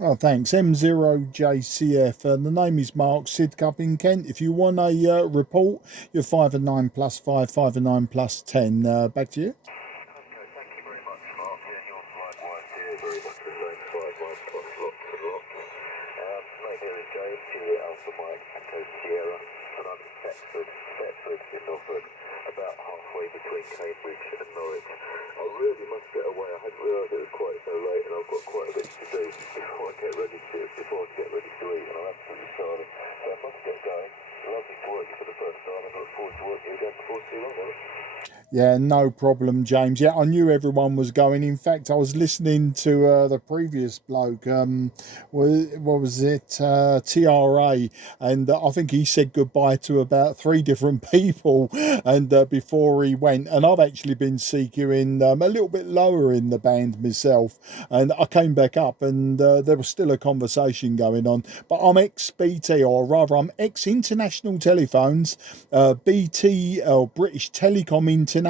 Oh, thanks. M0JCF. The name is Mark Sidcup in Kent. If you want a report, you're 5 and 9 plus 5, 5 and 9 plus 10. Back to you. Okay, thank you very much, Mark. Yeah, your likewise here, very much the same. 5 1 plus lots and lots. Mate, here is James, Juliet Alpha Mike, Echo Sierra, and I'm in Thetford. Thetford is Norfolk, about halfway between Cambridge and Norwich. I really must get away. I hadn't realised it was quite so late, and I've got quite a bit to do before I get ready to eat, and I'm absolutely starving. So I must get going. Lovely to work you for the first time, and I look forward to working you again before too long, mate. Yeah, no problem, James. Yeah, I knew everyone was going. In fact, I was listening to the previous bloke. What was it? TRA, and I think he said goodbye to about three different people, and before he went. And I've actually been CQing a little bit lower in the band myself, and I came back up, and there was still a conversation going on. But I'm ex BT, or rather, I'm ex International Telephones, BT or British Telecom International,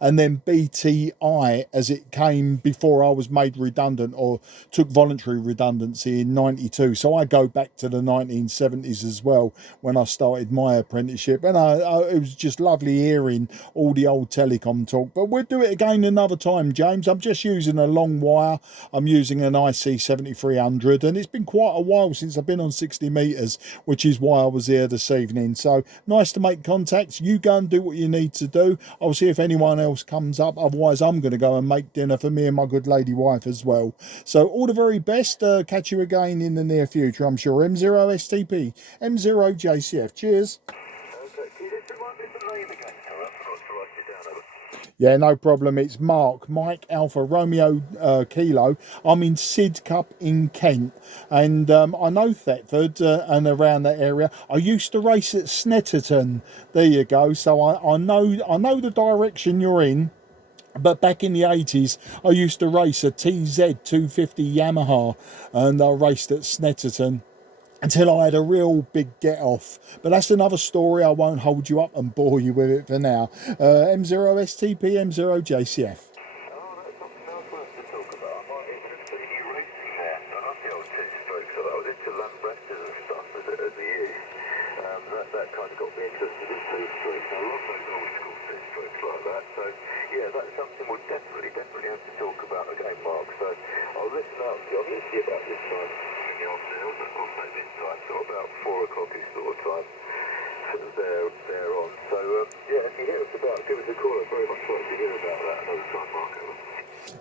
and then BTI as it came before I was made redundant or took voluntary redundancy in '92. So I go back to the 1970s as well when I started my apprenticeship, and it was just lovely hearing all the old telecom talk. But we'll do it again another time, James. I'm just using a long wire. I'm using an IC-7300, and it's been quite a while since I've been on 60 metres, which is why I was here this evening. So nice to make contacts. You go and do what you need to do. I'll see if anyone else comes up. Otherwise, I'm going to go and make dinner for me and my good lady wife as well. So all the very best. Catch you again in the near future, I'm sure. M0STP, M0JCF. Cheers. Okay, can you just remind me of the name again, sir? I forgot to write it down. Yeah, no problem. It's Mark, Mike Alpha Romeo Kilo. I'm in Sidcup in Kent, and I know Thetford and around that area. I used to race at Snetterton. There you go. So I know the direction you're in. But back in the 80s, I used to race a TZ 250 Yamaha, and I raced at Snetterton until I had a real big get off. But that's another story. I won't hold you up and bore you with it for now. M0STP, M0JCF. Oh, that's something else worth to talk about. I might interest in you racing there. I love the old two-strokes. I was into Lambresters and stuff as a youth. That kind of got me interested in two-strokes. I love those old school two-strokes like that. So, yeah, that's something we'll definitely have to talk about again, Mark. So, I'll listen out to you. I'll listen to you about this time in the afternoon, but also this time, so about 4 o'clock is sort of time. There on. So, yeah, if you hear us about, give us a call. I'd very much like to hear about that another time, Mark.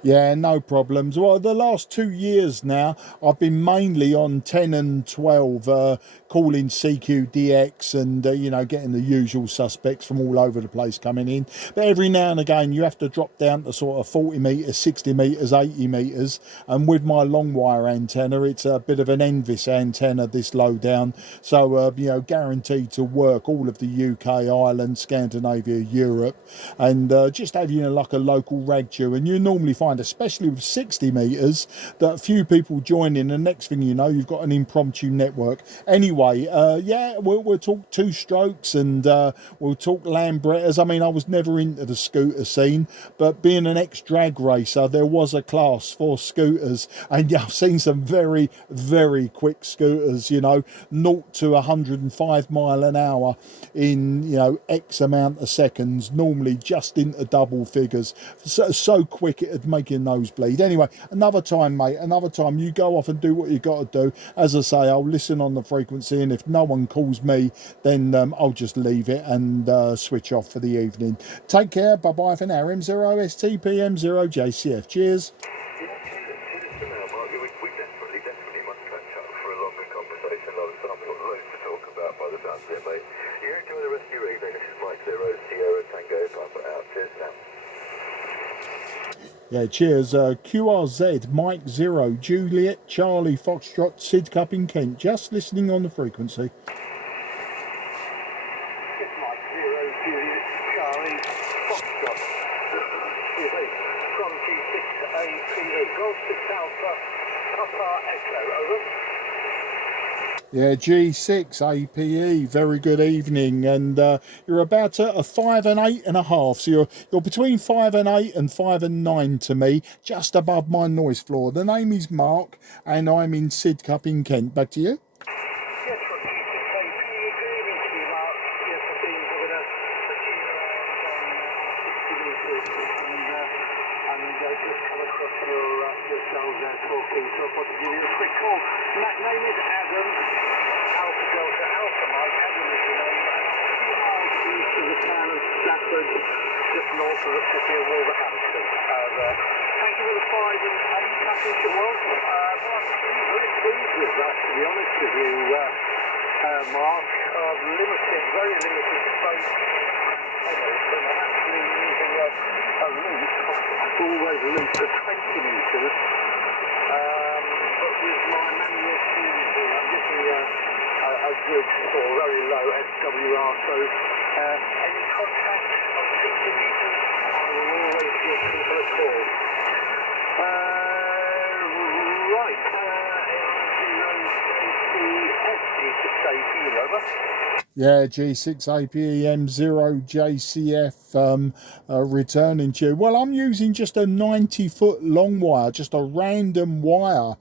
Yeah, no problems. Well, the last 2 years now, I've been mainly on 10 and 12, calling CQDX and, getting the usual suspects from all over the place coming in. But every now and again, you have to drop down to sort of 40 metres, 60 metres, 80 metres. And with my long wire antenna, it's a bit of an Envis antenna, this low down. So, guaranteed to work all of the UK, Ireland, Scandinavia, Europe, and just have, like a local ragchew. And you normally find, especially with 60 metres, that a few people join in, and next thing you know, you've got an impromptu network. Anyway, yeah, we'll talk two strokes, and we'll talk Lambrettas. I mean, I was never into the scooter scene, but being an ex-drag racer, there was a class for scooters, and yeah, I've seen some very, very quick scooters, 0 to 105 mile an hour in, X amount of seconds, normally just into double figures. So quick it'd make your nose bleed. Anyway, another time, mate, another time. You go off and do what you got to do. As I say, I'll listen on the frequency, and if no one calls me, then I'll just leave it and switch off for the evening. Take care. Bye bye for now. M0STP, M0JCF. Cheers. For now, Mark, we definitely must catch up for a longer conversation another time. We've got loads to talk about by the sounds of it, mate. You enjoy the rest of your evening. This is Mike Zero Sierra Tango. Papa out. Cheers now. Yeah, cheers. QRZ, Mike Zero, Juliet, Charlie, Foxtrot, Sidcup in Kent. Just listening on the frequency. It's Mike Zero Juliet Charlie Foxtrot. Excuse me. From G6APE. Golf 6 Alpha. Papa Echo. Over. Yeah, G6 APE. Very good evening, and you're about a 5 and 8.5. So you're between 5 and 8 and 5 and 9 to me, just above my noise floor. The name is Mark, and I'm in Sidcup in Kent. Back to you. Yes, from G6AP, good evening to you, Mark. Yes, I've been having a tune around on 60 metres and just come across yourselves there talking, so I thought I'd give you a quick call. Name is Adam, Alpha Delta Alpha Mike. Adam is the name, and I'm a few miles east of the town of Stafford, just north of the city of Wolverhampton. Thank you for the 5 and 8 championship welcome. Well, I'm very pleased with that, to be honest with you, Mark. Very limited space, and I'm actually using a loop. I've always looped at 20 metres, but with my manual tuning here, I'm getting a good or very low SWR, so any contact on 60 metres, I will always give people a call. Right, G6AP, over. Yeah, G6APE M0JCF returning to you. Well, I'm using just a 90-foot long wire, just a random wire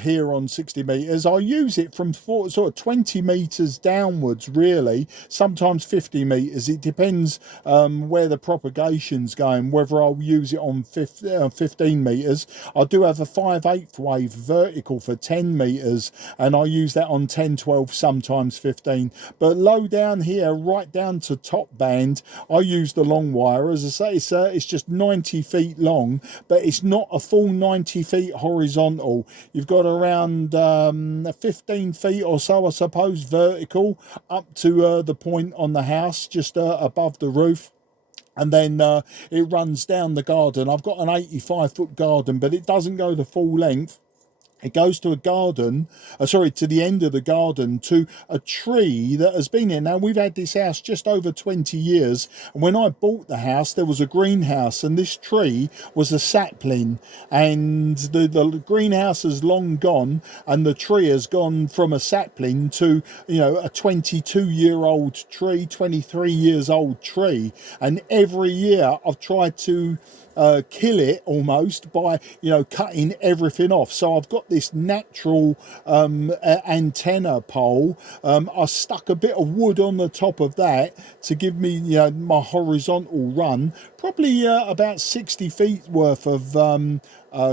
here on 60 metres. I use it from sort of 20 metres downwards, really, sometimes 50 metres. It depends where the propagation's going, whether I'll use it on 15 metres. I do have a 5/8 wave vertical for 10 metres, and I use that on 10, 12, sometimes 15. But low down here, right down to top band, I use the long wire. As I say, it's just 90 feet long, but it's not a full 90 feet horizontal. You've got around 15 feet or so, I suppose, vertical up to the point on the house, just above the roof. And then it runs down the garden. I've got an 85-foot garden, but it doesn't go the full length. It goes to a garden, to the end of the garden, to a tree that has been here. Now, we've had this house just over 20 years. And when I bought the house, there was a greenhouse, and this tree was a sapling. And the greenhouse has long gone, and the tree has gone from a sapling to, a 22-year-old tree, 23 years old tree. And every year I've tried to kill it almost by cutting everything off. So I've got this natural antenna pole. I stuck a bit of wood on the top of that to give me my horizontal run, probably about 60 feet worth of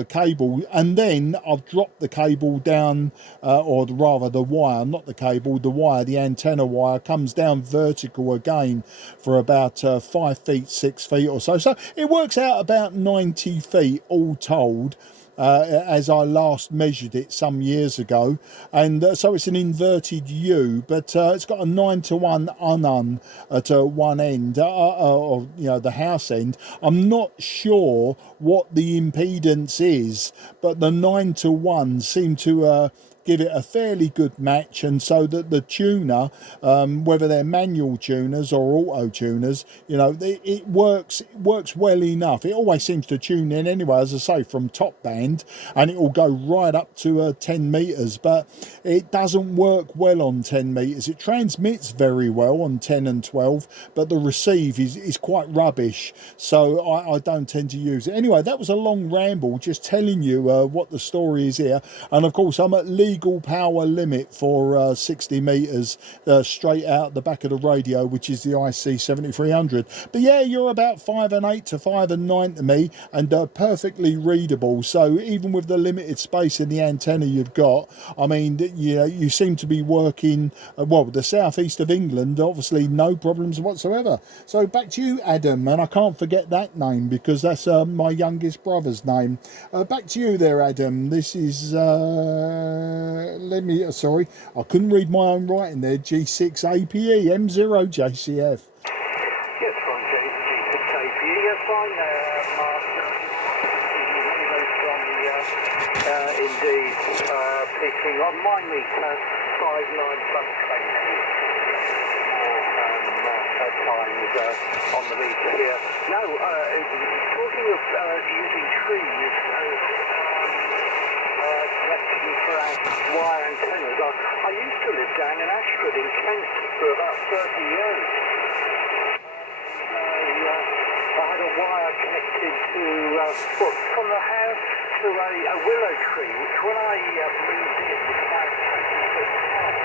cable, and then I've dropped the cable down, or rather the wire, not the cable, the wire, the antenna wire comes down vertical again for about 5 feet, 6 feet or so. So it works out about 90 feet all told. As I last measured it some years ago, and so it's an inverted U, but it's got a 9-to-1 unun at one end, or the house end. I'm not sure what the impedance is, but the 9-to-1 seemed to give it a fairly good match, and so that the tuner, whether they're manual tuners or auto tuners, it works well enough. It always seems to tune in anyway, as I say, from top band, and it will go right up to 10 metres, but it doesn't work well on 10 metres. It transmits very well on 10 and 12, but the receive is quite rubbish, so I don't tend to use it. Anyway, that was a long ramble, just telling you what the story is here, and of course I'm at legal power limit for 60 metres straight out the back of the radio, which is the IC-7300. But yeah, you're about 5 and 8 to 5 and 9 to me, and perfectly readable. So even with the limited space in the antenna you've got, I mean, you seem to be working the southeast of England, obviously no problems whatsoever. So back to you, Adam, and I can't forget that name because that's my youngest brother's name. Back to you there, Adam. This is sorry, I couldn't read my own writing there. G6APE M0JCF. Yes, fine, G6AP. Yes, fine, Mark. Very strong, indeed. Pitching on my meter, 5.9 plus 20 times on the meter here. Now, talking of using trees, for wire antennas. I lived in Kent for about 30 years. I had a wire connected to, from the house to a willow tree, which when I moved in was about 20 foot high.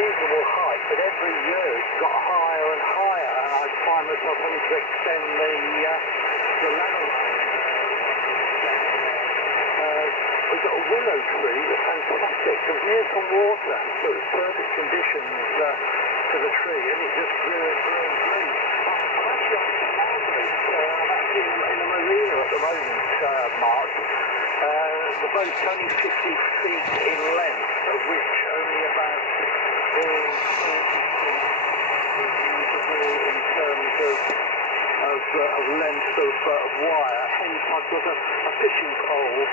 Reasonable height, but every year it's got higher and higher, and I find myself having to extend the ladder line. We've got a willow tree that's fantastic. It was near some water, so it was perfect conditions for the tree, and it just grew and grew and grew. I'm actually on some marvelous. I'm actually in a marina at the moment, Mark. The boat's only 50 feet in length, of which only about 40 feet is usable in terms of length of wire. Hence, I've got a fishing pole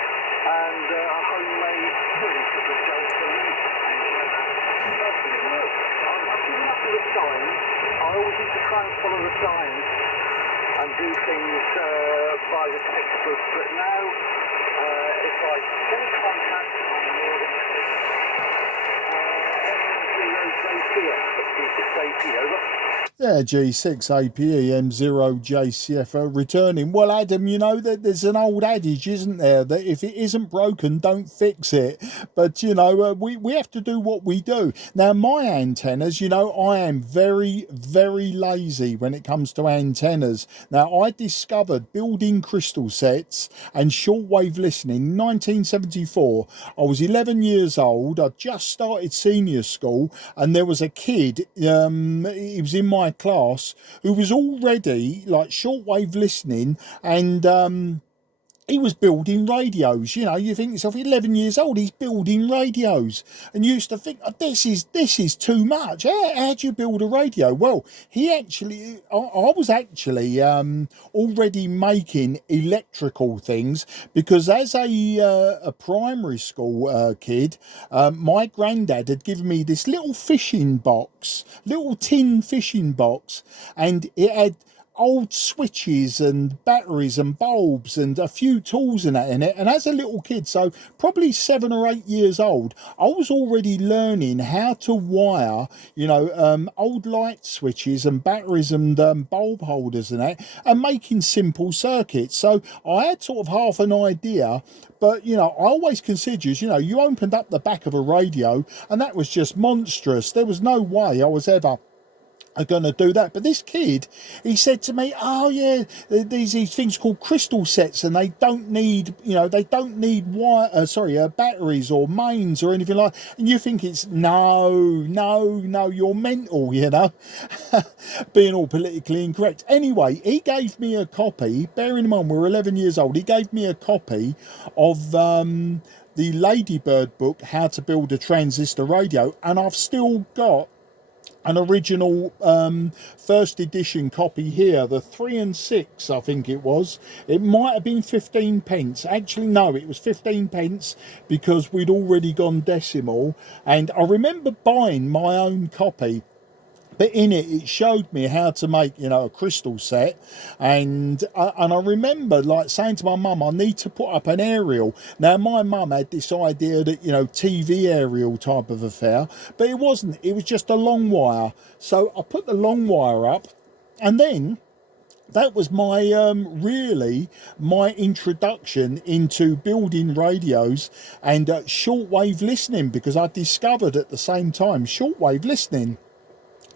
and a homemade sort of delta loop. That's good work. I'm keeping up with the signs. I always used to try and follow the signs and do things by the textbook, but now if I get a contact, I'm more than M0JCF, over. Yeah, G6APE M0JCF returning. Well, Adam, you know that there's an old adage, isn't there, that if it isn't broken, don't fix it. But, you know, we have to do what we do. Now, my antennas, you know, I am very, very lazy when it comes to antennas. Now, I discovered building crystal sets and shortwave listening in 1974. I was 11 years old. I just started senior school, and there was a kid, he was in my class, who was already like shortwave listening, and he was building radios. You know, you think to yourself, 11 years old, he's building radios, and you used to think, oh, this is too much. How do you build a radio? Well, I was actually already making electrical things, because as a primary school kid, my granddad had given me this little tin fishing box, and it had old switches and batteries and bulbs and a few tools and that in it. And as a little kid, so probably 7 or 8 years old, I was already learning how to wire, you know, old light switches and batteries and bulb holders and that, and making simple circuits. So I had sort of half an idea. But, you know, I always considered, you know, you opened up the back of a radio and that was just monstrous. There was no way I was ever going to do that. But this kid, he said to me, oh yeah, these things called crystal sets, and they don't need, you know, they don't need batteries or mains or anything like that. And you think it's no, you're mental, you know. Being all politically incorrect. Anyway, he gave me a copy, bearing in mind we're 11 years old, he gave me a copy of the Ladybird book, How to Build a Transistor Radio, and I've still got an original first edition copy here, the 3 and 6, I think it was. It might have been 15 pence. Actually, no, it was 15 pence, because we'd already gone decimal. And I remember buying my own copy. But in it showed me how to make, you know, a crystal set. And I remember like saying to my mum, I need to put up an aerial. Now, my mum had this idea that, you know, TV aerial type of affair, but it wasn't. It was just a long wire. So I put the long wire up, and then that was my really my introduction into building radios and shortwave listening, because I discovered at the same time shortwave listening.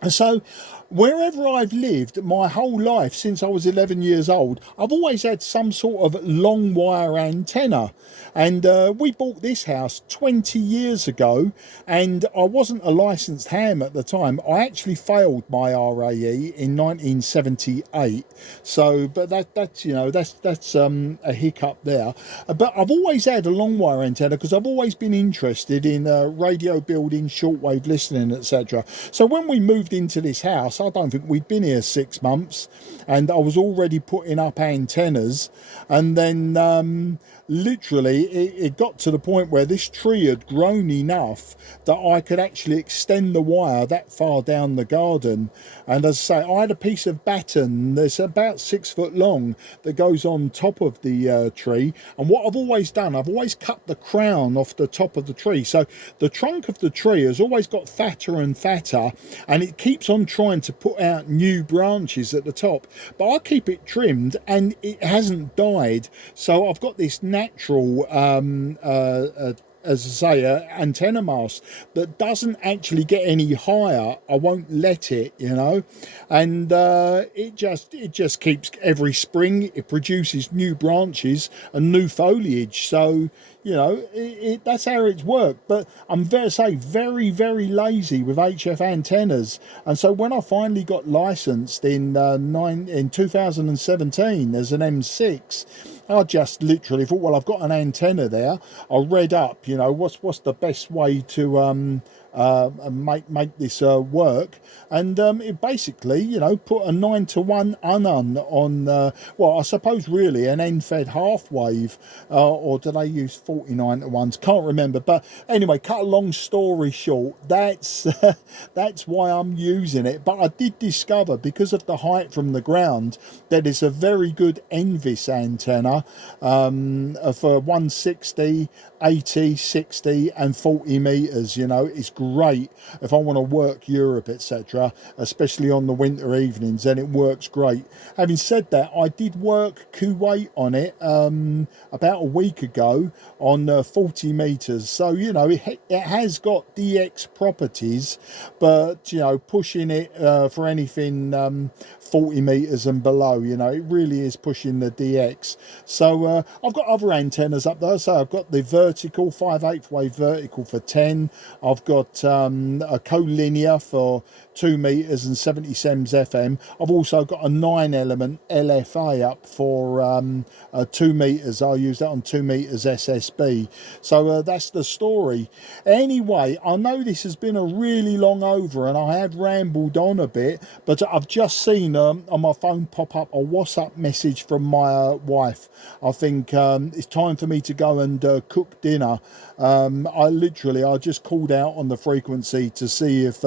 And so wherever I've lived my whole life since I was 11 years old, I've always had some sort of long wire antenna. And we bought this house 20 years ago, and I wasn't a licensed ham at the time. I actually failed my RAE in 1978. So, but that's you know, that's a hiccup there. But I've always had a long wire antenna, because I've always been interested in radio building, shortwave listening, etc. So when we moved into this house, I don't think we'd been here 6 months, and I was already putting up antennas. And then literally it got to the point where this tree had grown enough that I could actually extend the wire that far down the garden. And as I say, I had a piece of batten that's about 6 foot long that goes on top of the tree. And what I've always done, I've always cut the crown off the top of the tree. So the trunk of the tree has always got fatter and fatter, and it keeps on trying to put out new branches at the top. But I keep it trimmed and it hasn't died. So I've got this natural as I say, antenna mast that doesn't actually get any higher. I won't let it, you know, and it just keeps, every spring it produces new branches and new foliage. So you know, that's how it's worked. But I'm very lazy with HF antennas, and so when I finally got licensed in 2017 as an M6, I just literally thought, well, I've got an antenna there. I read up, you know, what's the best way to make this work, and it basically, you know, put a 9-to-1 unun on well, I suppose really an end-fed half wave, or did I use 49-to-1s? Can't remember. But anyway, cut a long story short, that's that's why I'm using it. But I did discover, because of the height from the ground, that it's a very good NVIS antenna for 160, 80, 60 and 40 meters. You know, it's great if I want to work Europe, etc., especially on the winter evenings, then it works great. Having said that, I did work Kuwait on it about a week ago on 40 meters, so you know it has got DX properties, but you know, pushing it for anything 40 meters and below, you know, it really is pushing the DX. So I've got other antennas up there. So I've got the vertical 5/8 wave vertical for 10. I've got a collinear for 2 meters and 70 sems FM. I've also got a 9-element LFA up for 2 meters. I'll use that on 2 meters SSB. So that's the story. Anyway, I know this has been a really long over and I have rambled on a bit, but I've just seen on my phone pop up a WhatsApp message from my wife. I think it's time for me to go and cook dinner. I just called out on the frequency to see if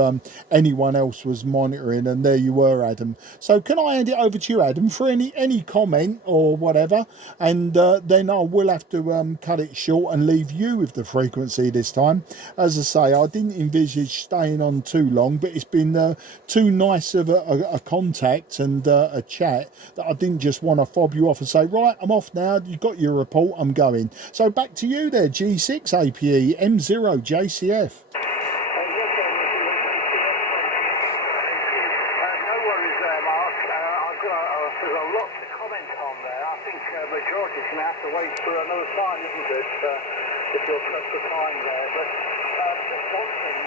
anyone else was monitoring, and there you were, Adam. So can I hand it over to you, Adam, for any comment or whatever, and then I will have to cut it short and leave you with the frequency this time. As I say, I didn't envisage staying on too long, but it's been too nice of a contact and a chat that I didn't just want to fob you off and say, right, I'm off now, you got your report, I'm going. So back to you there, G6 APE M0 JCF. If you're pressed for time there, but just one thing,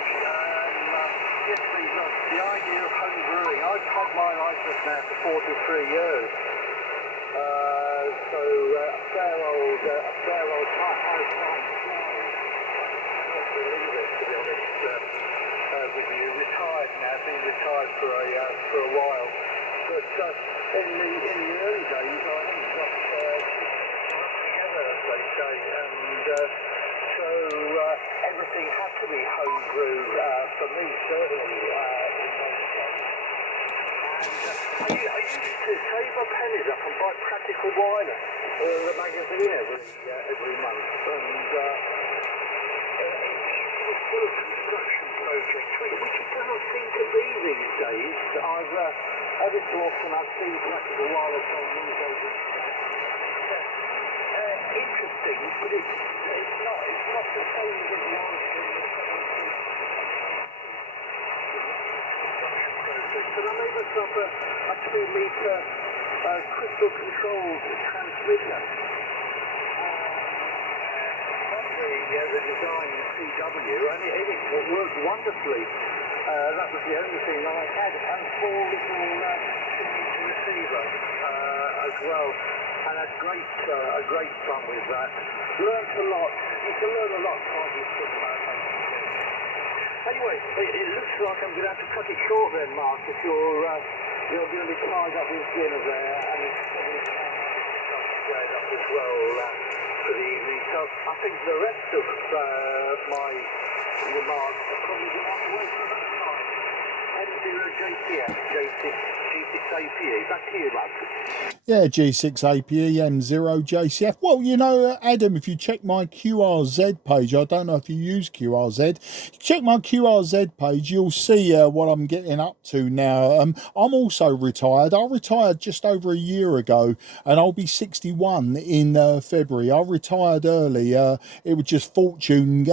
the idea of home brewing, I've had my license now for 43 years, so a fair old time. I can't believe it, to be honest with you. Retired now, been retired for a while, but in the early days I haven't got together, as they say, and so everything had to be homebrew for me, certainly in those days. And I used to save my pennies up and buy Practical Wine, the magazine every month, and it was full of construction projects, which it doesn't seem to be these days. I've every so often I've seen Practical Wireless on news over interesting, but it's not the same as it was in the 70s. But I made myself a 2-meter crystal controlled transmitter. The design CW, and it worked wonderfully. That was the only thing that I had, and 4 little 2-meter receiver as well. And had great fun with that. Learned a lot. You can learn a lot from this. Anyway, it looks like I'm going to have to cut it short then, Mark, if you're going to be tied up with dinner there, and it's probably tied up as well for the I think the rest of my remarks are probably the one way for that time. M0JCF, G6APE, back to you, lad. Yeah, G6APE, M0JCF. Well, you know, Adam, if you check my QRZ page, I don't know if you use QRZ, check my QRZ page, you'll see what I'm getting up to now. I'm also retired. I retired just over a year ago, and I'll be 61 in February. I retired early. It was just fortune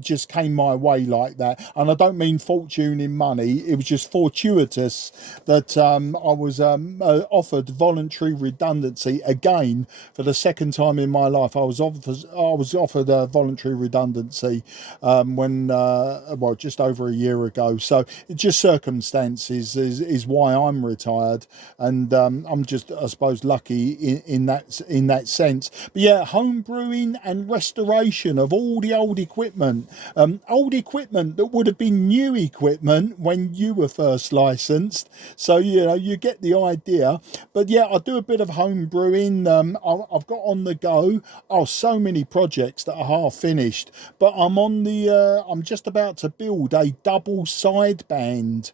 just came my way like that. And I don't mean fortune in money. It was just fortuitous that I was offered voluntary redundancy again for the second time in my life. I was offered a voluntary redundancy well, just over a year ago. So it's just circumstances is why I'm retired, and I'm just, I suppose, lucky in that sense. But yeah, home brewing and restoration of all the old equipment that would have been new equipment when you were first licensed. So you know, you get the idea. But yeah, I do a bit of home brewing. I've got on the go so many projects that are half finished, but I'm just about to build a double sideband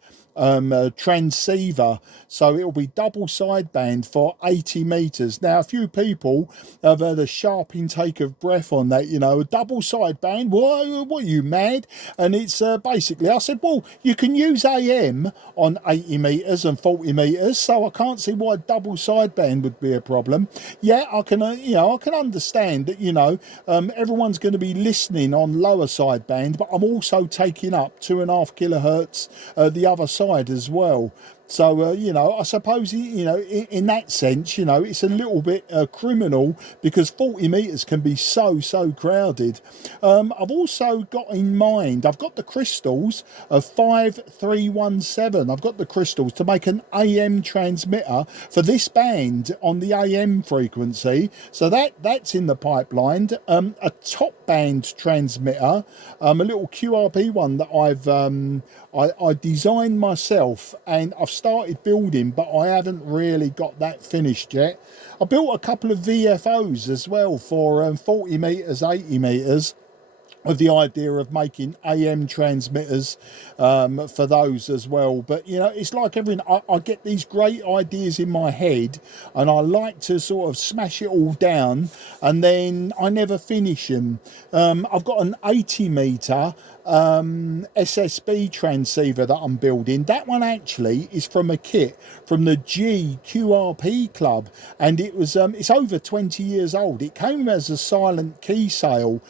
transceiver, so it'll be double sideband for 80 meters. Now, a few people have had a sharp intake of breath on that, you know, double sideband, what are you, mad? And it's basically, I said, well, you can use AM on 80 meters and 40 meters, so I can't see why double sideband would be a problem. Yeah, I can I can understand that, you know, everyone's going to be listening on lower sideband, but I'm also taking up 2.5 kilohertz the other side as well. So, you know, I suppose, you know, in that sense, you know, it's a little bit criminal because 40 metres can be so crowded. I've also got in mind, I've got the crystals of 5317. I've got the crystals to make an AM transmitter for this band on the AM frequency. So that's in the pipeline. A top band transmitter, a little QRP one that I designed myself, and I've started building, but I haven't really got that finished yet. I built a couple of VFOs as well for 40 metres, 80 metres, with the idea of making AM transmitters for those as well. But, you know, it's like everything. I get these great ideas in my head, and I like to sort of smash it all down, and then I never finish them. I've got an 80 metre SSB transceiver that I'm building. That one actually is from a kit from the GQRP Club, and it was it's over 20 years old. It came as a silent key sale,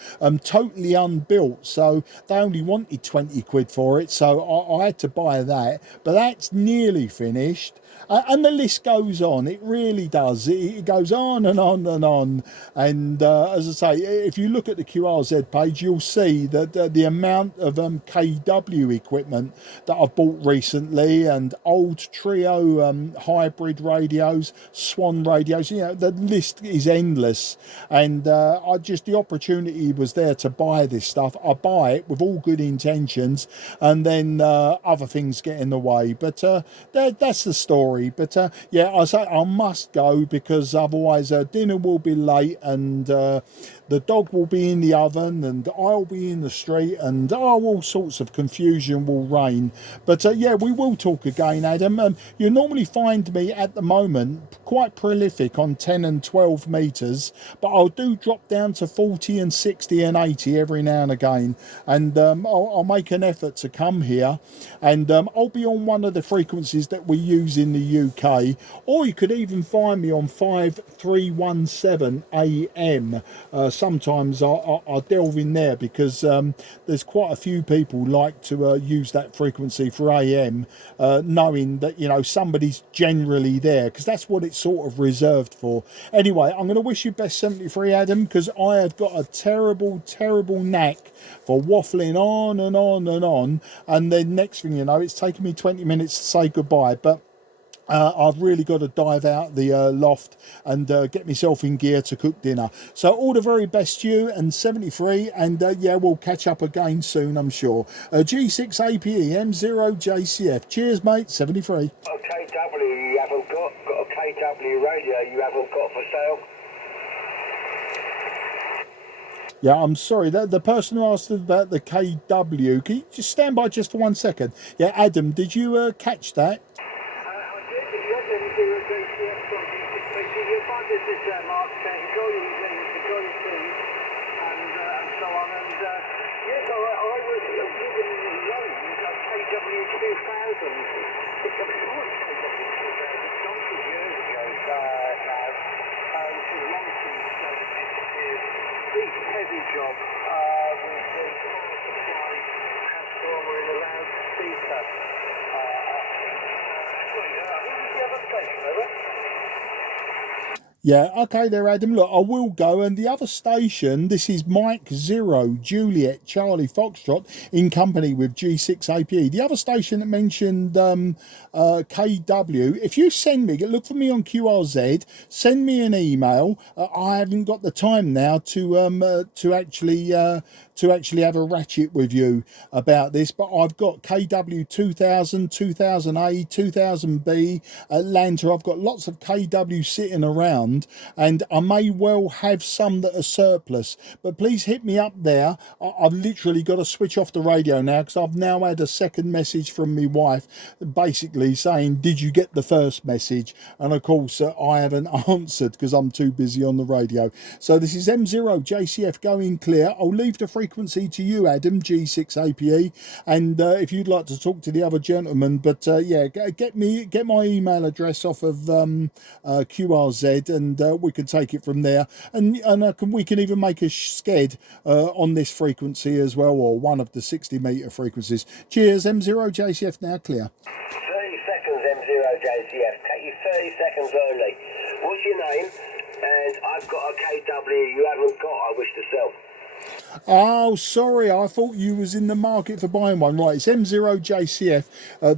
totally unbuilt, so they only wanted 20 quid for it, so I had to buy that. But that's nearly finished. And the list goes on. It really does. It goes on and on and on. And as I say, if you look at the QRZ page, you'll see that the amount of KW equipment that I've bought recently, and old Trio hybrid radios, Swan radios, you know, the list is endless. And the opportunity was there to buy this stuff. I buy it with all good intentions, and then other things get in the way. But that's the story. But yeah, I say I must go because otherwise dinner will be late, and the dog will be in the oven, and I'll be in the street, and all sorts of confusion will reign. But yeah, we will talk again, Adam. You normally find me at the moment quite prolific on 10 and 12 metres, but I'll do drop down to 40 and 60 and 80 every now and again, and I'll make an effort to come here, and I'll be on one of the frequencies that we use in the UK, or you could even find me on 5317 AM. Sometimes I delve in there because there's quite a few people like to use that frequency for AM, knowing that, you know, somebody's generally there, because that's what it's sort of reserved for. Anyway, I'm going to wish you best 73, Adam, because I have got a terrible knack for waffling on and on and on, and then next thing you know, it's taken me 20 minutes to say goodbye. But I've really got to dive out the loft and get myself in gear to cook dinner. So all the very best to you and 73, and yeah, we'll catch up again soon, I'm sure. G6APE M0JCF. Cheers, mate. 73. A KW you haven't got a KW radio you haven't got for sale. Yeah, I'm sorry. The person who asked about the KW, can you just stand by just for 1 second? Yeah, Adam, did you catch that? I did, yes, M0 JCF from G680. You'll find this is Mark technical, you'll get the control team and so on. And yes, I was given loans a KW2000. It's a short KW2000, donkey years ago now. It's a long-term engineered, big, heavy job with the power supply transformer in the loudspeaker. Yeah, okay there, Adam. Look, I will go. And the other station, this is Mike Zero, Juliet, Charlie Foxtrot, in company with G6APE. The other station that mentioned KW, if you send me, look for me on QRZ, send me an email. I haven't got the time now to actually have a ratchet with you about this, but I've got KW 2000, 2000A, 2000B, Atlanta. I've got lots of KW sitting around, and I may well have some that are surplus, but please hit me up there. I've literally got to switch off the radio now because I've now had a second message from my wife basically saying, did you get the first message? And of course I haven't answered because I'm too busy on the radio. So this is M0 JCF going clear. I'll leave the frequency to you, Adam, G6APE, and if you'd like to talk to the other gentleman, but yeah, get my email address off of QRZ, and we can take it from there, and we can even make a sked on this frequency as well, or one of the 60-metre frequencies. Cheers, M0 JCF now clear. 30 seconds, M0 JCF. Take you 30 seconds only. What's your name? And I've got a KW you haven't got, I wish to sell. Oh, sorry, I thought you was in the market for buying one. Right, it's M0 JCF.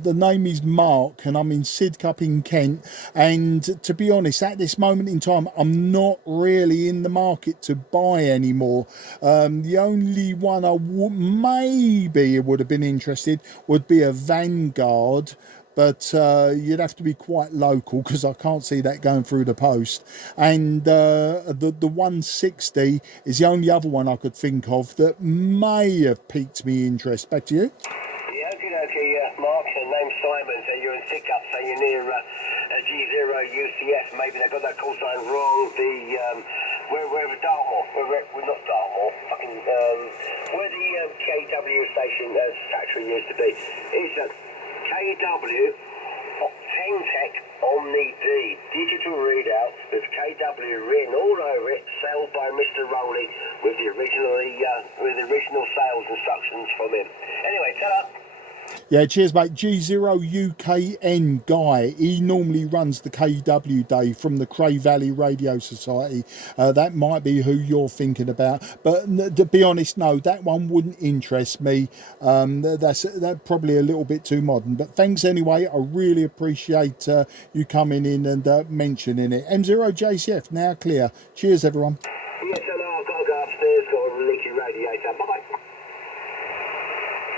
The name is Mark, and I'm in Sidcup in Kent. And to be honest, at this moment in time, I'm not really in the market to buy anymore. The only one I maybe would have been interested would be a Vanguard, but you'd have to be quite local because I can't see that going through the post. And the 160 is the only other one I could think of that may have piqued me interest. Back to you. Yeah, okay, Mark, your name's Simon, so you're in Sidcup, so you're near G0 UCS. Maybe they got that call sign wrong. We're Dartmoor. We're not Dartmoor. Fucking where the KW station factory used to be. It's KW Tech Omni D digital readouts with KW written all over it, sold by Mr. Rowley with the original sales instructions from him. Anyway, ta-da. Yeah, cheers, mate. G0UKN Guy. He normally runs the KW Day from the Cray Valley Radio Society. That might be who you're thinking about. But to be honest, no, that one wouldn't interest me. That's probably a little bit too modern. But thanks anyway. I really appreciate you coming in and mentioning it. M0 JCF, now clear. Cheers, everyone.